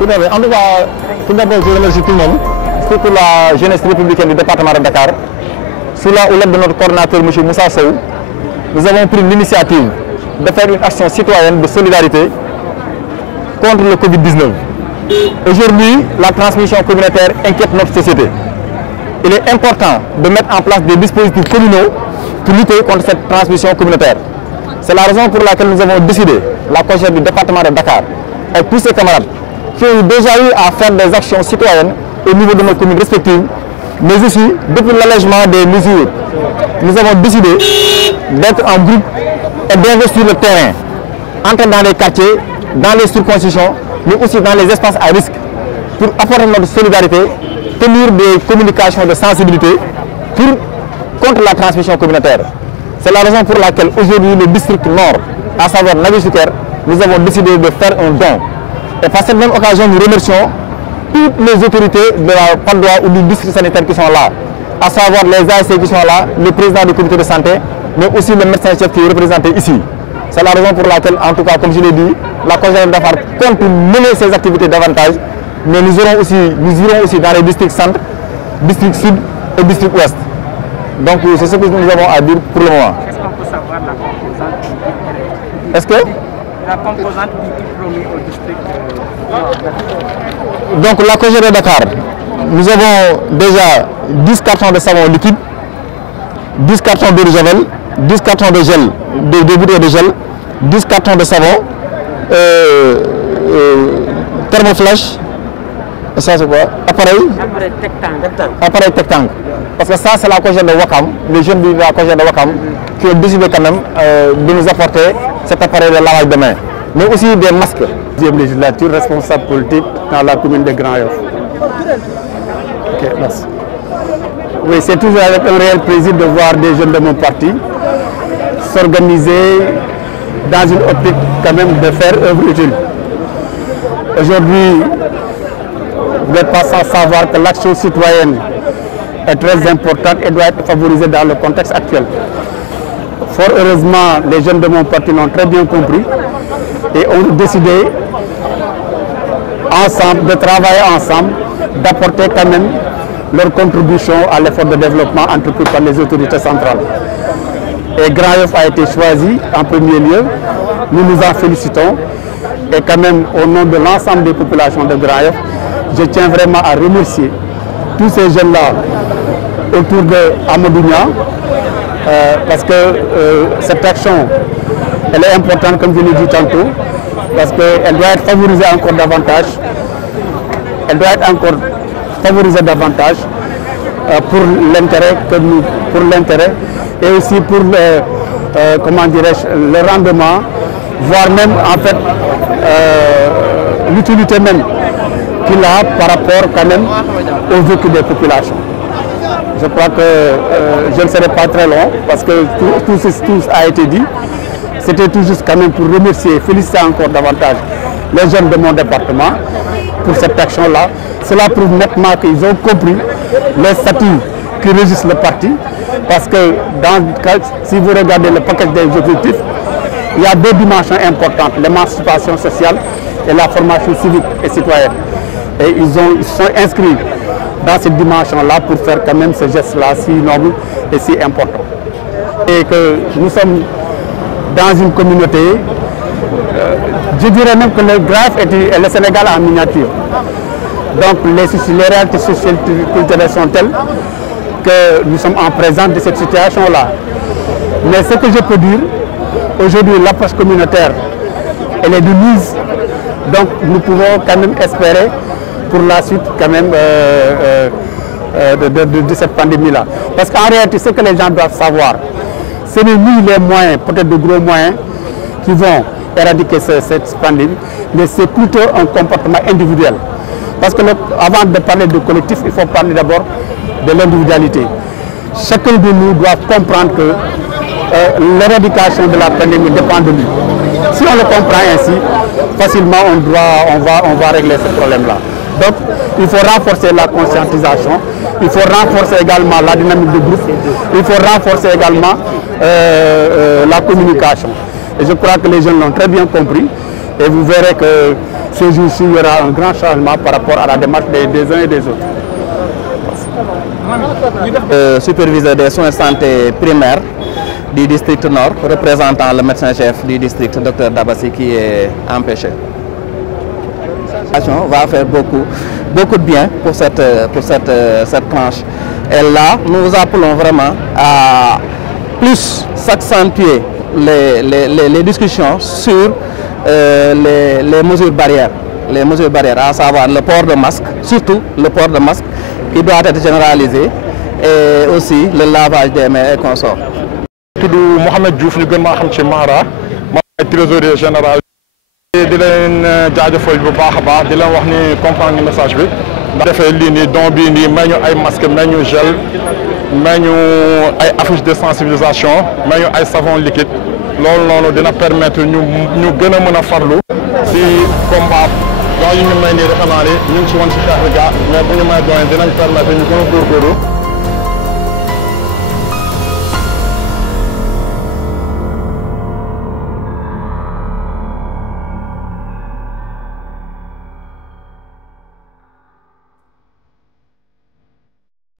Tout à fait. En tout cas, tout d'abord, je remercie tout le monde, surtout la jeunesse républicaine du département de Dakar. Sous la houlette de notre coordinateur, M. Moussa Sow, nous avons pris l'initiative de faire une action citoyenne de solidarité contre le Covid-19. Aujourd'hui, la transmission communautaire inquiète notre société. Il est important de mettre en place des dispositifs communaux pour lutter contre cette transmission communautaire. C'est la raison pour laquelle nous avons décidé, la COJER du département de Dakar, et tous ses camarades, qui ont déjà eu à faire des actions citoyennes au niveau de nos communes respectives, mais aussi, depuis l'allègement des mesures, nous avons décidé d'être en groupe et d'investir le terrain, entrer dans les quartiers, dans les circonscriptions, mais aussi dans les espaces à risque, pour apporter notre solidarité, tenir des communications de sensibilité contre la transmission communautaire. C'est la raison pour laquelle aujourd'hui le district nord, à savoir Nabi-Choucair, nous avons décidé de faire un don. Et par cette même occasion, nous remercions toutes les autorités de la Patte d'Oie ou du district sanitaire qui sont là, à savoir les ASC qui sont là, le président du comité de santé, mais aussi le médecin-chef qui est représenté ici. C'est la raison pour laquelle, en tout cas, comme je l'ai dit, la COJER d'Afar compte mener ses activités davantage, mais nous irons aussi dans les districts centre, district sud et district ouest. Donc c'est ce que nous avons à dire pour le moment. Est-ce qu'on peut savoir la composante du district? Est-ce que la composante du kit promis au district Donc la COJER de Dakar, nous avons déjà 10 cartons de savon liquide, 10 cartons d'eau de javel, 10 cartons de gel, de bouteilles de gel, 10 cartons de savon, thermoflash, et ça c'est quoi? Appareil Tectang. Parce que ça c'est la COJER de Wakam, les jeunes de la COJER de Wakam qui ont décidé quand même de nous apporter cet appareil de lavage de main, mais aussi des masques. Deuxième législature, responsable politique dans la commune de Grand Yoff. Ok, merci. Oui, c'est toujours avec un réel plaisir de voir des jeunes de mon parti s'organiser dans une optique quand même de faire œuvre utile. Aujourd'hui, vous n'êtes pas sans savoir que l'action citoyenne est très importante et doit être favorisée dans le contexte actuel. Fort heureusement, les jeunes de mon parti l'ont très bien compris et ont décidé ensemble, de travailler ensemble, d'apporter quand même leur contribution à l'effort de développement entrepris par les autorités centrales. Et Grand Yoff a été choisi en premier lieu. Nous nous en félicitons. Et quand même, au nom de l'ensemble des populations de Grand Yoff, je tiens vraiment à remercier tous ces jeunes-là autour de Amadounia, parce que cette action, elle est importante, comme je l'ai dit tantôt, parce qu'elle doit être favorisée encore davantage. Elle doit être encore favorisée davantage pour l'intérêt et aussi pour comment dirais-je, le rendement, voire même en fait l'utilité même qu'il a par rapport quand même au vécu des populations. Je crois que je ne serai pas très long parce que tout a été dit. C'était tout juste quand même pour remercier et féliciter encore davantage les jeunes de mon département pour cette action-là. Cela prouve nettement qu'ils ont compris les statuts qui régissent le parti, parce que si vous regardez le paquet des objectifs, il y a deux dimensions importantes, l'émancipation sociale et la formation civique et citoyenne. Et ils sont inscrits dans cette dimension-là pour faire quand même ce geste-là si noble et si important. Et que nous sommes dans une communauté, je dirais même que le Grand Yoff est le Sénégal en miniature. Donc les réalités sociales et culturelles sont telles que nous sommes en présence de cette situation-là. Mais ce que je peux dire, aujourd'hui l'approche communautaire, elle est de mise. Donc nous pouvons quand même espérer pour la suite quand même de cette pandémie-là. Parce qu'en réalité, ce que les gens doivent savoir, ce n'est ni les moyens, peut-être de gros moyens, qui vont éradiquer cette pandémie, mais c'est plutôt un comportement individuel. Parce que avant de parler de collectif, il faut parler d'abord de l'individualité. Chacun de nous doit comprendre que l'éradication de la pandémie dépend de lui. Si on le comprend ainsi, facilement on va régler ce problème-là. Donc il faut renforcer la conscientisation, il faut renforcer également la dynamique de groupe, il faut renforcer également la communication. Et je crois que les jeunes l'ont très bien compris et vous verrez que ces jours-ci, il y aura un grand changement par rapport à la démarche des uns et des autres. Superviseur des soins de santé primaires du district Nord, représentant le médecin-chef du district, Dr Dabassi, qui est empêché. Va faire beaucoup de bien pour cette tranche. Et là, nous vous appelons vraiment à plus s'accentuer les discussions sur les mesures barrières. Les mesures barrières, à savoir le port de masque, surtout le port de masque qui doit être généralisé, et aussi le lavage des mains et consorts. tudd Mouhamed Diouf ñu gën maa xam ci Mara ma trésorier général di leen jaajëfal bu baax a baax di leen wax ni comprendre ni message bi ndax defee lii nii don bii nii may ñu ay masque may ñu gel may ñu ay affiche de sensibilisation may ñu ay savon liquide loolu noonu dina permettre ñu gën a mën a farlu si combat donc yi ñu may nii defe naa ni ñu ngi si woon si xeex bi gaa mais bu ñu may doon dinañ permettre ñu gën a góorgóorlu